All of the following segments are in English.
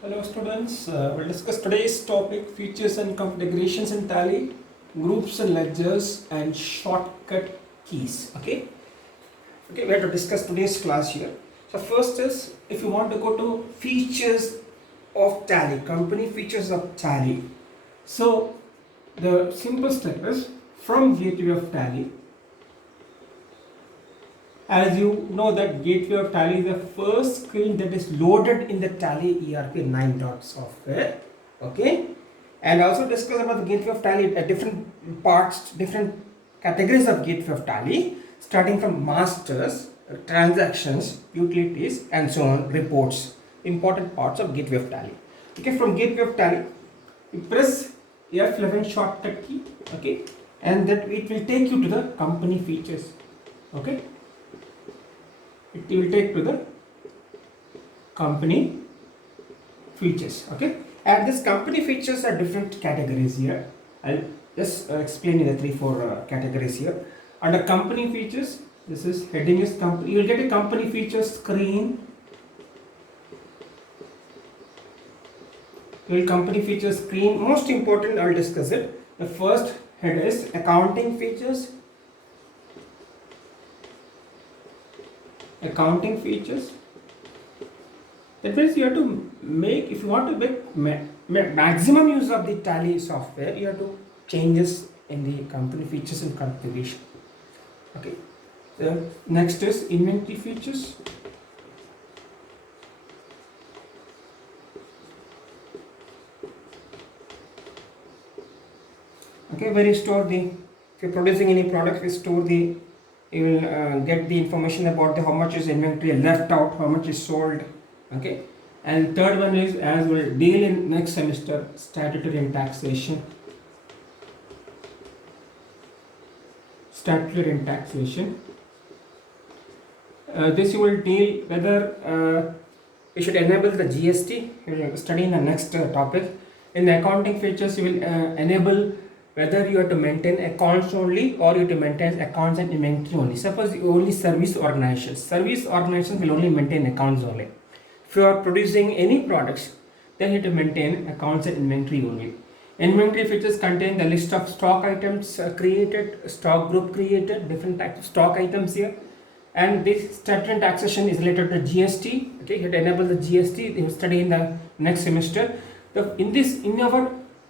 Hello students, we'll discuss today's topic features and configurations in Tally, groups and ledgers and shortcut keys. Okay, we have to discuss today's class here. So first is if you want to go to features of Tally, company features of Tally. So the simple step is from gateway of Tally. As you know that Gateway of Tally is the first screen that is loaded in the Tally ERP 9 software. Okay, and also discuss about the Gateway of Tally at different parts, different categories of Gateway of Tally, starting from masters, transactions, utilities, and so on, reports, important parts of Gateway of Tally. Okay, from Gateway of Tally, you press F11 shortcut key. Okay, and that it will take you to the company features. Okay. It will take to the company features. Okay, and this company features are different categories here. I'll just explain in the 3-4 categories here. Under company features, this is heading is company. You will get a company features screen. You will company features screen. Most important, I'll discuss it. The first head is accounting features. Accounting features. That means you have to make, if you want to make maximum use of the Tally software, you have to changes in the company features and configuration. Okay. The next is inventory features. Okay, where you store the, if you're producing any product, we store the, you will get the information about the how much is inventory left out, how much is sold. Okay, and third one is, as we'll deal in next semester, statutory and taxation. Statutory and taxation. This you will deal whether you should enable the GST. You will study in the next topic. In the accounting features, you will enable whether you have to maintain accounts only or you have to maintain accounts and inventory only. Suppose you only service organizations will only maintain accounts only. If you are producing any products, then you have to maintain accounts and inventory only. Inventory features contain the list of stock items created, stock group created, different types of stock items here. And this statutory and taxation is related to GST. Okay, you have to enable the GST. You study in the next semester.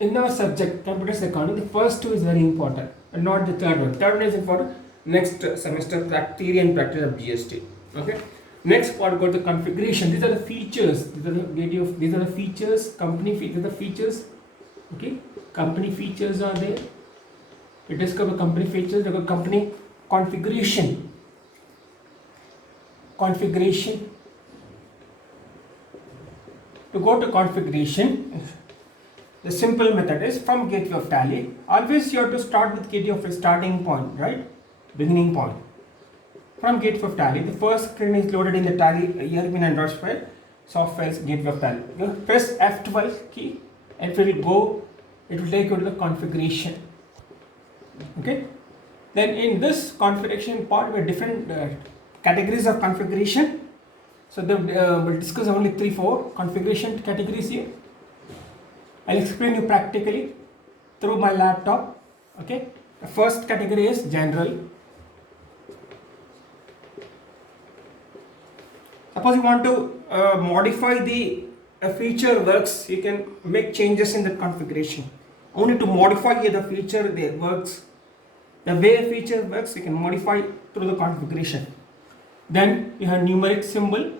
In our subject, computers accounting, the first two is very important and not the third one. Third one is important next semester, theory and practice of GST. Okay. Next part, go to configuration. These are the features. These are the features. Company features. These are the features. Okay. Company features are there. We discover company features. We go company configuration. Configuration. To go to configuration, the simple method is from Gateway of Tally. Always you have to start with Gateway of a starting point, right? Beginning point. From Gateway of Tally, the first screen is loaded in the Tally ERP and software is Gateway of Tally. You press F12 key and it will take you to the configuration. Okay. Then in this configuration part, we have different categories of configuration. So we'll discuss only 3-4 configuration categories here. I'll explain you practically through my laptop. Okay. The first category is general. Suppose you want to modify the feature works, you can make changes in the configuration. Only to modify the feature there works. The way a feature works, you can modify through the configuration. Then you have numeric symbol.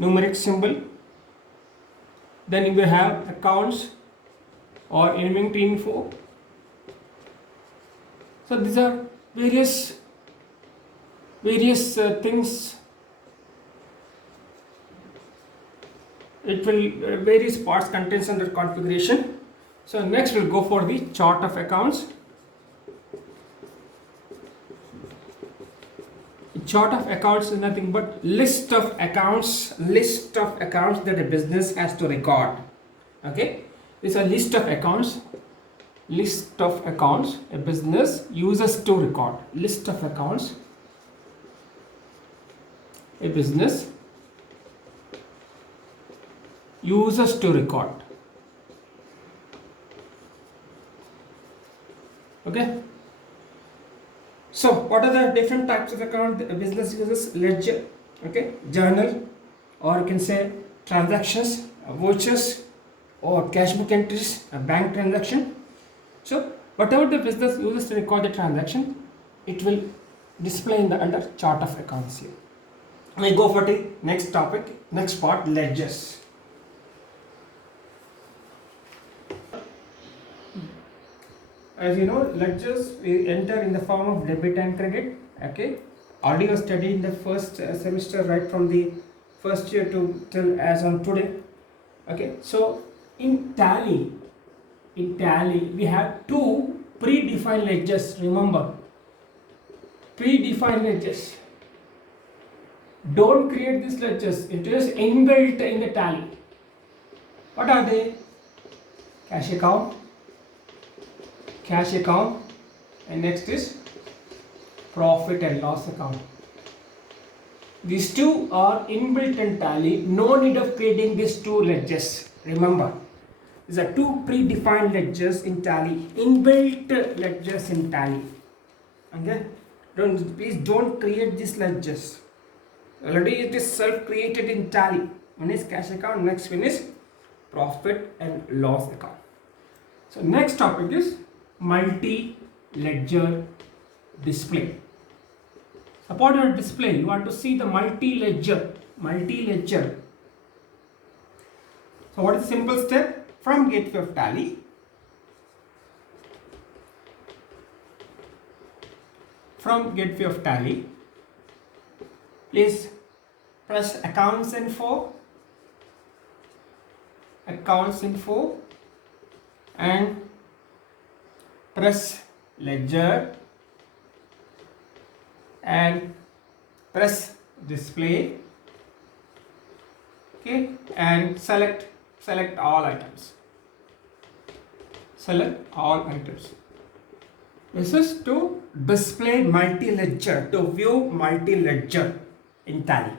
Numeric symbol. Then you will have accounts or inventory info. So these are various things. It will various parts contains under configuration. So next we'll go for the chart of accounts. Chart of accounts is nothing but list of accounts that a business has to record. Okay, this is a list of accounts a business uses to record. List of accounts a business uses to record. Okay. So what are the different types of account a business uses? Ledger, okay, journal, or you can say transactions, vouchers, or cash book entries, a bank transaction. So whatever the business uses to record the transaction, it will display in the under chart of accounts here. We go for the next topic, next part, ledgers. As you know, ledgers we enter in the form of debit and credit. Okay, already you studied in the first semester, right from the first year to till as on today. Okay, so in tally we have two predefined ledgers. Remember, predefined ledgers. Don't create these ledgers. It is inbuilt in the tally. What are they? Cash account, and next is profit and loss account. These two are inbuilt in tally. No need of creating these two ledgers. Remember, these are two predefined ledgers in tally, inbuilt ledgers in tally. Okay, please don't create these ledgers. Already it is self-created in tally. One is cash account, next one is profit and loss account. So next topic is multi-ledger display. Suppose your display, you want to see the multi-ledger. So what is the simple step? From gateway of tally, please press accounts info, and press ledger and press display. Okay, and select all items. This is to display multi-ledger, to view multi-ledger in tally.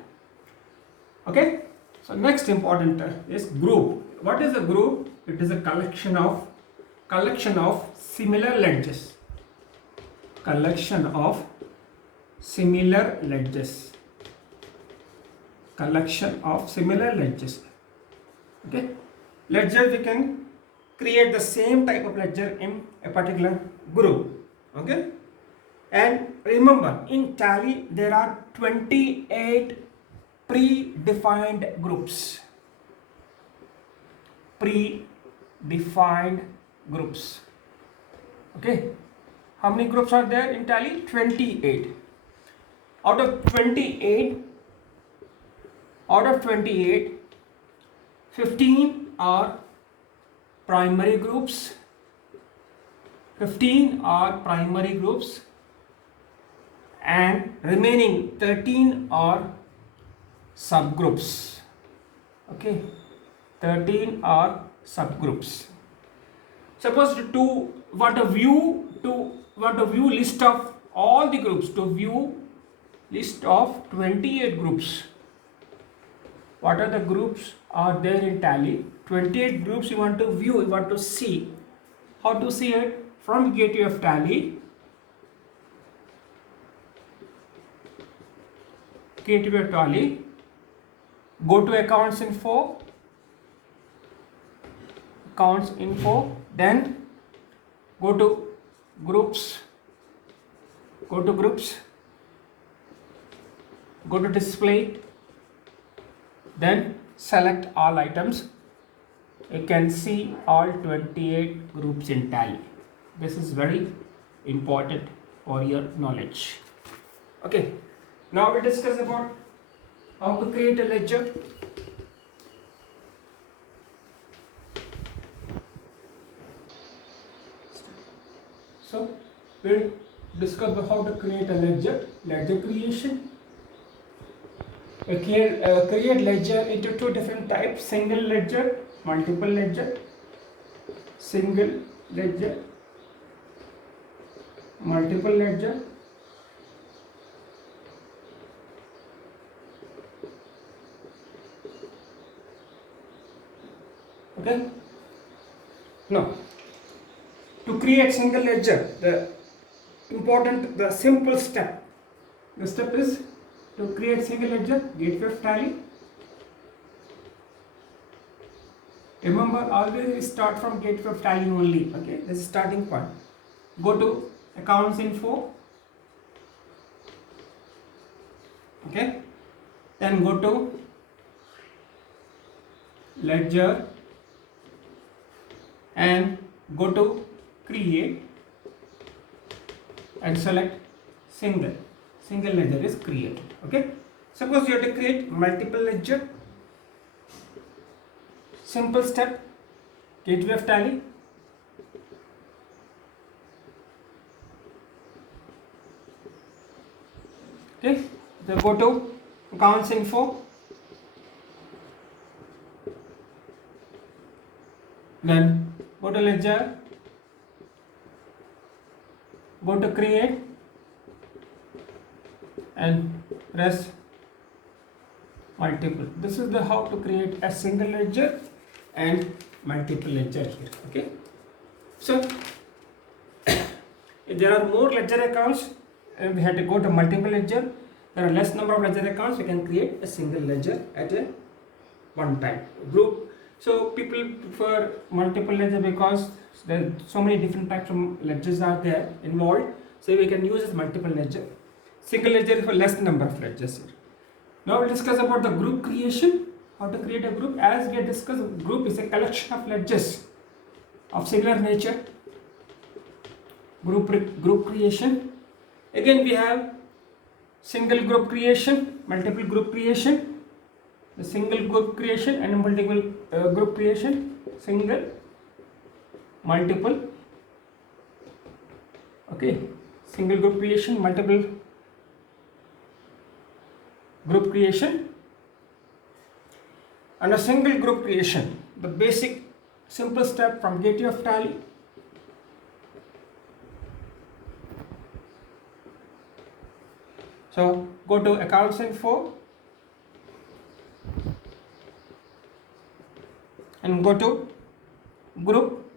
Okay, so next important is group. What is a group? It is a collection of similar ledgers. Okay, ledger, we can create the same type of ledger in a particular group. Okay, and remember, in tally there are 28 predefined groups. Okay, how many groups are there in tally? 28. Out of 28, 15 are primary groups. 15 are primary groups, and remaining 13 are subgroups. Okay, 13 are subgroups. Suppose to want to view list of all the groups, to view list of 28 groups. What are the groups are there in tally? 28 groups you want to view, you want to see. How to see it? From gateway of tally, go to accounts info, then go to groups, go to display, then select all items. You can see all 28 groups in tally. This is very important for your knowledge. Okay, now we discuss about how to create a ledger. So we'll discuss about how to create a ledger creation. Create ledger into two different types: single ledger, multiple ledger. Single ledger, multiple ledger. Okay. Now, to create single ledger, the simple step. The step is to create single ledger, gateway of Tally. Remember, always we start from gateway of Tally only. Okay, this is starting point. Go to accounts info. Okay, then go to ledger and go to create and select single ledger is created. Okay, suppose you have to create multiple ledger. Simple step, gateway of Tally. Okay, so go to accounts info, then go to ledger, go to create and press multiple. This is the how to create a single ledger and multiple ledger here. Okay, so if there are more ledger accounts and we have to go to multiple ledger, there are less number of ledger accounts, we can create a single ledger at a one time group. So people prefer multiple ledger because there are so many different types of ledgers are there involved, so we can use this multiple ledger. Single ledger is for less number of ledgers here. Now we'll discuss about the group creation. How to create a group. As we have discussed, group is a collection of ledgers of similar nature. Group creation. Again we have single group creation, multiple group creation, the single group creation and multiple group creation, single, multiple. Okay, single group creation, multiple group creation. And a single group creation, the basic simple step from gateway of Tally. So go to accounts info and go to group,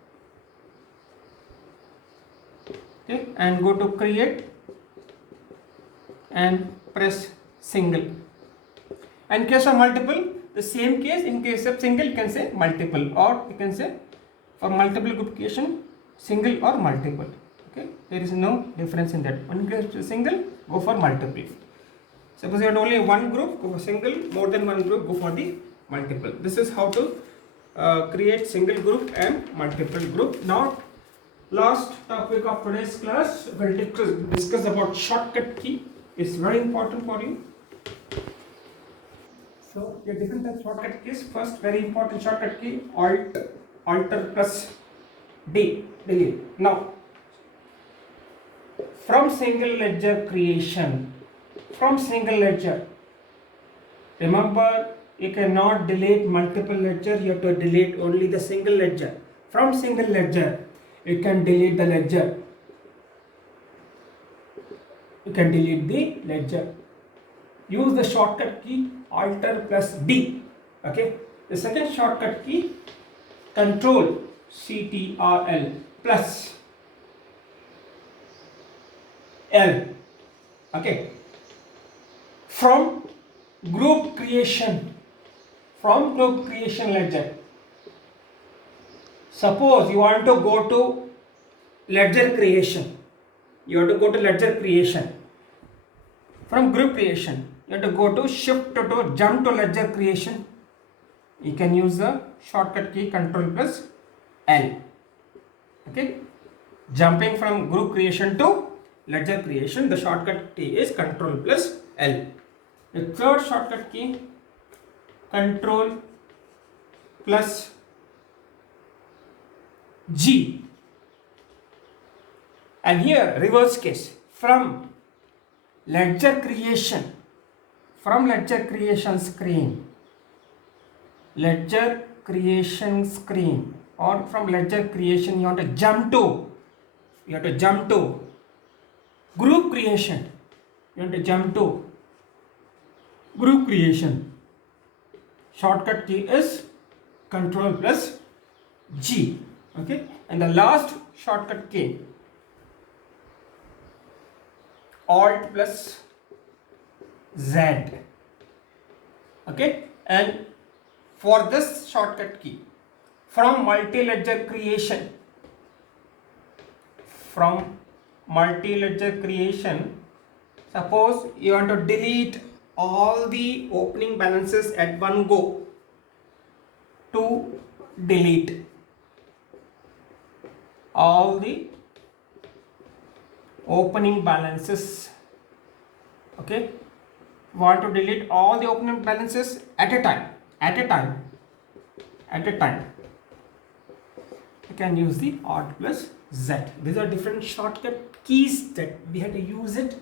okay, and go to create and press single. In case of multiple, the same case. In case of single, you can say multiple, or you can say for multiple group creation single or multiple. Okay, there is no difference in that. When you get single, go for multiple. Suppose you have only one group, go for single. More than one group, go for the multiple. This is how to create single group and multiple group. Now, last topic of today's class, we'll discuss about shortcut key. It's very important for you. So, there are different types of shortcut keys. First, very important shortcut key, Alt plus D, delete. Now, from single ledger creation, from single ledger, remember you cannot delete multiple ledger, you have to delete only the single ledger. From single ledger, you can delete the ledger. You can delete the ledger. Use the shortcut key Alt plus D. Okay. The second shortcut key, Control CTRL plus L. Okay. From group creation ledger. Suppose you want to go to ledger creation. You have to go to ledger creation. From group creation, you have to go to shift to jump to ledger creation. You can use the shortcut key Control plus L. Okay. Jumping from group creation to ledger creation, the shortcut key is Control plus L. The third shortcut key, Control plus G. And here reverse case, from ledger creation screen, or from ledger creation you want to jump to group creation. Group creation. Shortcut key is Control plus G. Okay, and the last shortcut key, Alt plus Z. Okay, and for this shortcut key, from multi-ledger creation, suppose you want to delete all the opening balances at one go. To delete all the opening balances, okay, want to delete all the opening balances at a time, you can use the Alt plus Z. These are different shortcut keys that we had to use it,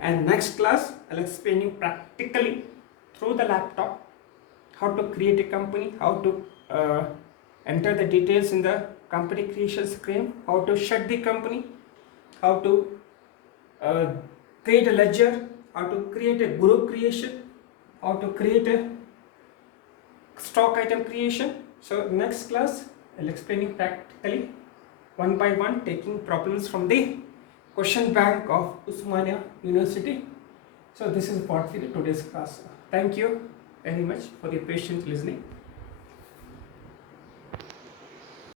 and next class I'll explain you practically through the laptop how to create a company, how to enter the details in the company creation screen, how to shut the company, how to create a ledger, how to create a group creation, how to create a stock item creation. So next class I'll explain you practically one by one, taking problems from the question bank of Osmania University. So this is what for today's class. Thank you very much for your patient listening.